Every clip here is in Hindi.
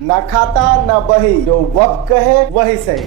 न खाता न बही, जो वक्त कहे वही सही।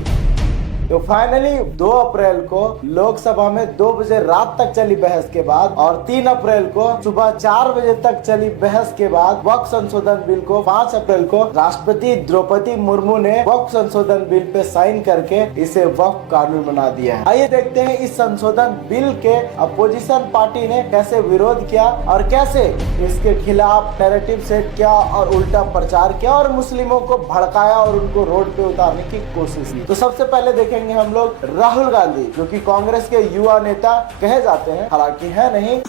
तो फाइनली 2 अप्रैल को लोकसभा में 2 बजे रात तक चली बहस के बाद और 3 अप्रैल को सुबह 4 बजे तक चली बहस के बाद वक्फ संशोधन बिल को 5 अप्रैल को राष्ट्रपति द्रौपदी मुर्मू ने वक्फ संशोधन बिल पे साइन करके इसे वक्फ कानून बना दिया है। आइए देखते हैं इस संशोधन बिल के अपोजिशन पार्टी ने कैसे विरोध किया और कैसे इसके खिलाफ नैरेटिव सेट किया और उल्टा प्रचार किया और मुस्लिमों को भड़काया और उनको रोड पे उतारने की कोशिश की। तो सबसे पहले देखेंगे हम लोग राहुल गांधी, जो कि कांग्रेस के युवा नेता कहे जाते हैं, हालांकि है नहीं।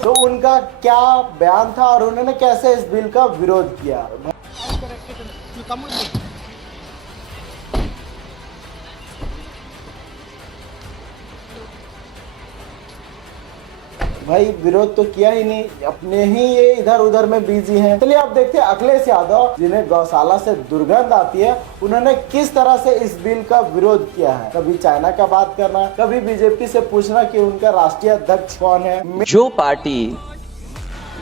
तो उनका क्या बयान था और उन्होंने कैसे इस बिल का विरोध किया। भाई विरोध तो किया ही नहीं, अपने ही ये इधर उधर में बिजी हैं। चलिए आप देखते हैं अखिलेश यादव, जिन्हें गौशाला से दुर्गंध आती है, उन्होंने किस तरह से इस बिल का विरोध किया है। कभी चाइना का बात करना, कभी बीजेपी से पूछना कि उनका राष्ट्रीय अध्यक्ष कौन है। जो पार्टी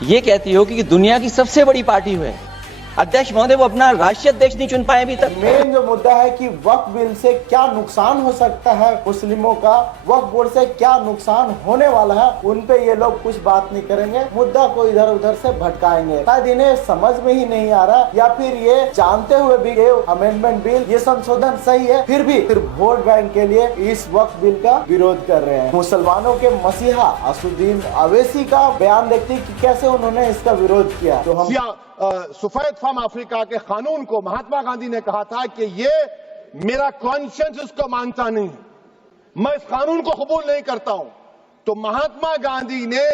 ये कहती हो कि दुनिया की सबसे बड़ी पार्टी है, अध्यक्ष महोदय वो अपना राष्ट्रीय अध्यक्ष नहीं चुन पाए अभी तक। मेन जो मुद्दा है कि वक्फ बिल से क्या नुकसान हो सकता है मुस्लिमों का, वक्फ बोर्ड से क्या नुकसान होने वाला है, उन पे ये लोग कुछ बात नहीं करेंगे, मुद्दा को इधर उधर से भटकाएंगे। शायद इन्हें समझ में ही नहीं आ रहा, या फिर ये जानते हुए भी ये अमेंडमेंट बिल, ये संशोधन सही है, फिर भी सिर्फ वोट बैंक के लिए इस वक्फ बिल का विरोध कर रहे हैं। मुसलमानों के मसीहा असुद्दीन अवैसी का बयान देखते कि कैसे उन्होंने इसका विरोध किया। तो हम सफेद फार्म अफ्रीका के कानून को महात्मा गांधी ने कहा था कि ये मेरा कॉन्शियंस उसको मानता नहीं, मैं इस कानून को कबूल नहीं करता हूं। तो महात्मा गांधी ने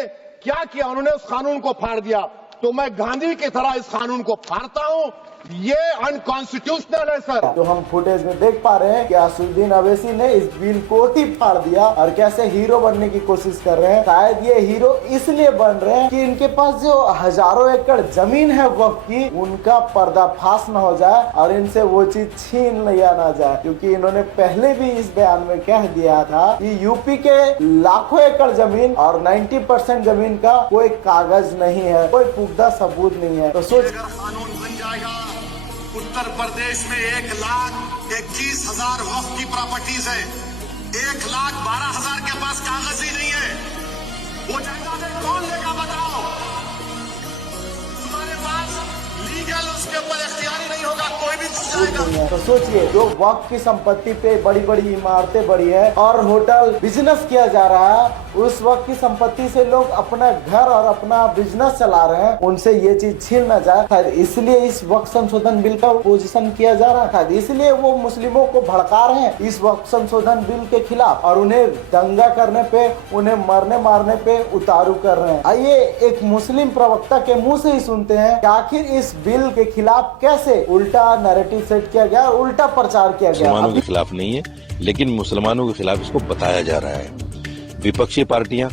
क्या किया, उन्होंने उस कानून को फाड़ दिया। तो मैं गांधी की तरह इस कानून को फाड़ता हूं, ये अनकॉन्स्टिट्यूशनल है सर। तो हम फुटेज में देख पा रहे हैं कि असुद्दीन अवैसी ने इस बिल को ही फाड़ दिया और कैसे हीरो बनने की कोशिश कर रहे हैं। शायद ये हीरो इसलिए बन रहे हैं कि इनके पास जो हजारों एकड़ जमीन है वक्फ की, उनका पर्दाफाश न हो जाए और इनसे वो चीज छीन लिया ना जाए। क्योंकि इन्होंने पहले भी इस बयान में कह दिया था कि यूपी के लाखों एकड़ जमीन और 90% जमीन का कोई कागज नहीं है, कोई पुख्ता सबूत नहीं है। तो सोच कानून बन जाएगा, उत्तर प्रदेश में 1,21,000 वक्फ की प्रॉपर्टीज है, 1,12,000 के पास कागज ही नहीं है। वो जायदादें कौन लेगा बताओ? तुम्हारे पास लीगल उसके ऊपर इख्तियारी नहीं होगा, कोई भी जाएगा। तो सोचिए, जो वक्फ की संपत्ति पे बड़ी बड़ी इमारतें बड़ी है और होटल बिजनेस किया जा रहा है, उस वक्त की संपत्ति से लोग अपना घर और अपना बिजनेस चला रहे हैं, उनसे ये चीज छीन ना जाए। शायद इसलिए इस वक्फ संशोधन बिल का अपोजिशन किया जा रहा है, शायद इसलिए वो मुस्लिमों को भड़का रहे हैं इस वक्फ संशोधन बिल के खिलाफ और उन्हें दंगा करने पे, उन्हें मरने मारने पे उतारू कर रहे हैं। आइए एक मुस्लिम प्रवक्ता के मुंह से ही सुनते हैं कि आखिर इस बिल के खिलाफ कैसे उल्टा नैरेटिव सेट किया गया, उल्टा प्रचार किया गया। मुसलमानों के खिलाफ नहीं है, लेकिन मुसलमानों के खिलाफ इसको बताया जा रहा है। विपक्षी पार्टियां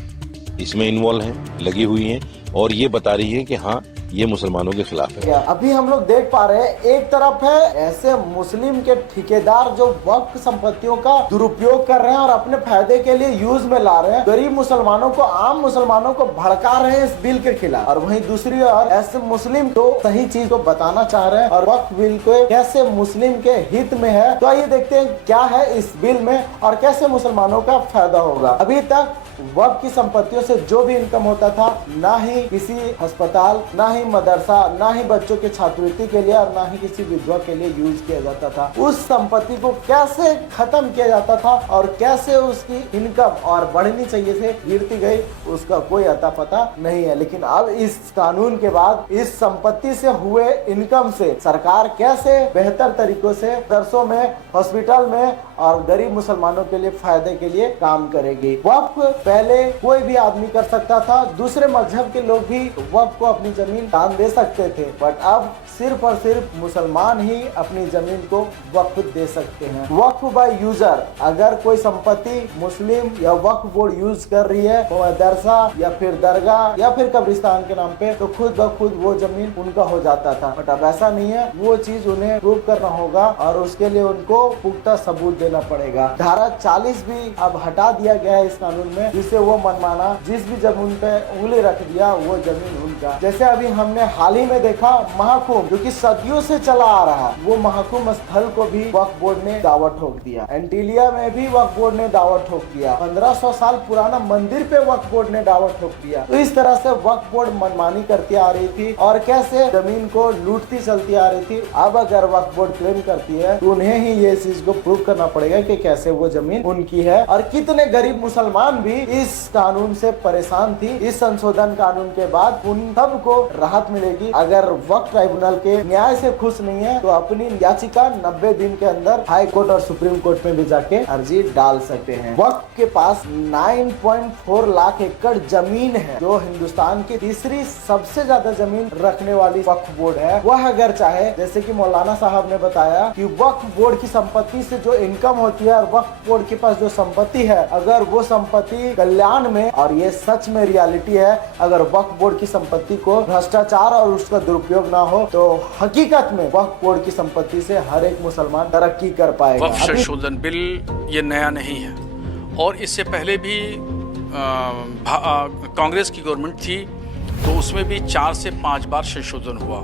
इसमें इन्वॉल्व हैं, लगी हुई हैं और ये बता रही है कि हाँ ये मुसलमानों के खिलाफ है। अभी हम लोग देख पा रहे हैं, एक तरफ है ऐसे मुस्लिम के ठेकेदार जो वक्फ संपत्तियों का दुरुपयोग कर रहे हैं और अपने फायदे के लिए यूज में ला रहे हैं, गरीब मुसलमानों को, आम मुसलमानों को भड़का रहे हैं इस बिल के खिलाफ। और वहीं दूसरी ओर ऐसे मुस्लिम तो सही चीज को बताना चाह रहे हैं और वक्फ बिल को कैसे मुस्लिम के हित में है। तो आइए देखते हैं क्या है इस बिल में और कैसे मुसलमानों का फायदा होगा। अभी तक वक्फ की संपत्तियों से जो भी इनकम होता था, ना ही किसी अस्पताल, ना ही मदरसा, ना ही बच्चों के छात्रवृत्ति के लिए और ना ही किसी विधवा के लिए यूज किया जाता था। उस संपत्ति को कैसे खत्म किया जाता था और कैसे उसकी इनकम और बढ़नी चाहिए से गिरती गई, उसका कोई अता पता नहीं है। लेकिन अब इस कानून के बाद इस संपत्ति से हुए इनकम से सरकार कैसे बेहतर तरीकों से दरसों में, हॉस्पिटल में और गरीब मुसलमानों के लिए फायदे के लिए काम करेगी। वक्फ पहले कोई भी आदमी कर सकता था, दूसरे मजहब के लोग भी वक्फ को अपनी जमीन दान दे सकते थे, बट अब सिर्फ और सिर्फ मुसलमान ही अपनी जमीन को वक्फ दे सकते हैं। वक्फ बाय यूजर, अगर कोई संपत्ति मुस्लिम या वक्फ बोर्ड यूज कर रही है, तो मदरसा या फिर दरगाह या फिर कब्रिस्तान के नाम पे, तो खुद ब खुद वो जमीन उनका हो जाता था। बट अब ऐसा नहीं है, वो चीज उन्हें प्रूव करना होगा और उसके लिए उनको पुख्ता सबूत देना पड़ेगा। धारा 40 भी अब हटा दिया गया है इस कानून में, जिससे वो मनमाना जिस भी जमीन पे उंगली रख दिया वो जमीन उनका का। जैसे अभी हमने हाल ही में देखा महाकुंभ, जो कि सदियों से चला आ रहा, वो महाकुंभ स्थल को भी वक्फ बोर्ड ने दावा ठोक दिया। एंटीलिया में भी वक्फ बोर्ड ने दावा ठोक दिया। 1500 साल पुराना मंदिर पे वक्फ बोर्ड ने दावा ठोक दिया। तो इस तरह से वक्फ बोर्ड मनमानी करती आ रही थी और कैसे जमीन को लूटती चलती आ रही थी। अब अगर वक्फ बोर्ड क्लेम करती है तो उन्हें ही ये चीज को प्रूव करना पड़ेगा कि कैसे वो जमीन उनकी है और कितने गरीब मुसलमान भी इस कानून से परेशान थी। इस संशोधन कानून के बाद उन सब को राहत मिलेगी। अगर वक्फ ट्राइब्यूनल के न्याय से खुश नहीं है तो अपनी याचिका 90 दिन के अंदर हाई कोर्ट और सुप्रीम कोर्ट में भी जाके अर्जी डाल सकते हैं। वक्फ के पास 9.4 लाख एकड़ जमीन है, जो हिंदुस्तान की तीसरी सबसे ज्यादा जमीन रखने वाली वक्फ बोर्ड है। वह अगर चाहे, जैसे कि मौलाना साहब ने बताया कि वक्फ बोर्ड की संपत्ति से जो इनकम होती है और वक्फ बोर्ड के पास जो संपत्ति है, अगर वो संपत्ति कल्याण में, और ये सच में रियलिटी है, अगर वक्फ बोर्ड की संपत्ति को भ्रष्टाचार और उसका दुरुपयोग ना हो तो हकीकत में वक्फ बोर्ड की संपत्ति से हर एक मुसलमान तरक्की कर पाएगा। वक्फ संशोधन बिल ये नया नहीं है और इससे पहले भी कांग्रेस की गवर्नमेंट थी तो उसमें भी 4 से 5 बार संशोधन हुआ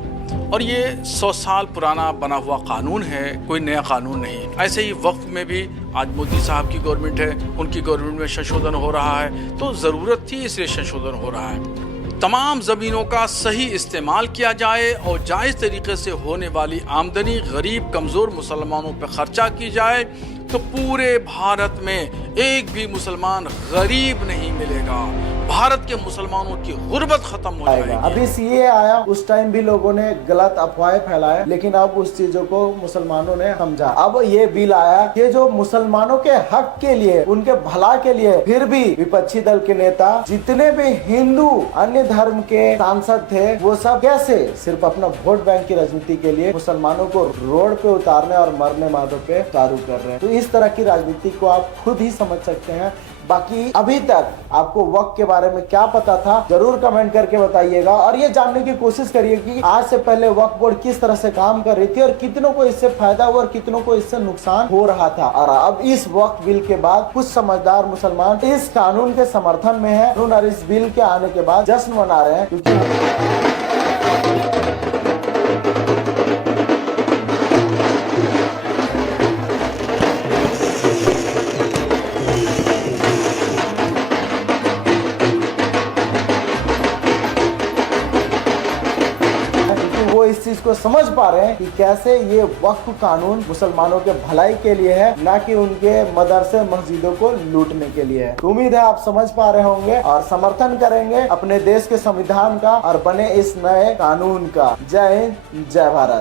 और ये 100 साल पुराना बना हुआ कानून है, कोई नया कानून नहीं। ऐसे ही वक्फ में भी आज मोदी साहब की गवर्नमेंट है, उनकी गवर्नमेंट में संशोधन हो रहा है, तो ज़रूरत थी इसलिए संशोधन हो रहा है। तमाम ज़मीनों का सही इस्तेमाल किया जाए और जायज़ तरीके से होने वाली आमदनी गरीब कमज़ोर मुसलमानों पर ख़र्चा की जाए तो पूरे भारत में एक भी मुसलमान गरीब नहीं मिलेगा। भारत के मुसलमानों की गुर्बत खत्म हो जाएगी। अभी सीए आया, उस टाइम भी लोगों ने गलत अफवाहें फैलाए, लेकिन अब उस चीजों को मुसलमानों ने समझा। अब ये बिल आया, ये जो मुसलमानों के हक के लिए, उनके भला के लिए, फिर भी विपक्षी दल के नेता, जितने भी हिंदू अन्य धर्म के सांसद थे, वो सब कैसे सिर्फ अपना वोट बैंक की राजनीति के लिए मुसलमानों को रोड पे उतारने और मरने मारने पे उतारू कर रहे हैं। तो इस तरह की राजनीति को आप खुद ही समझ सकते हैं। बाकी अभी तक आपको वक्फ के बारे में क्या पता था, जरूर कमेंट करके बताइएगा और ये जानने की कोशिश करिए कि आज से पहले वक्फ बोर्ड किस तरह से काम कर रही थी और कितनों को इससे फायदा हुआ और कितनों को इससे नुकसान हो रहा था। और अब इस वक्फ बिल के बाद कुछ समझदार मुसलमान इस कानून के समर्थन में है और इस बिल के आने के बाद जश्न मना रहे हैं, क्योंकि इस चीज को समझ पा रहे हैं कि कैसे ये वक्फ कानून मुसलमानों के भलाई के लिए है, ना कि उनके मदरसे मस्जिदों को लूटने के लिए है। तो उम्मीद है आप समझ पा रहे होंगे और समर्थन करेंगे अपने देश के संविधान का और बने इस नए कानून का। जय हिंद, जय भारत।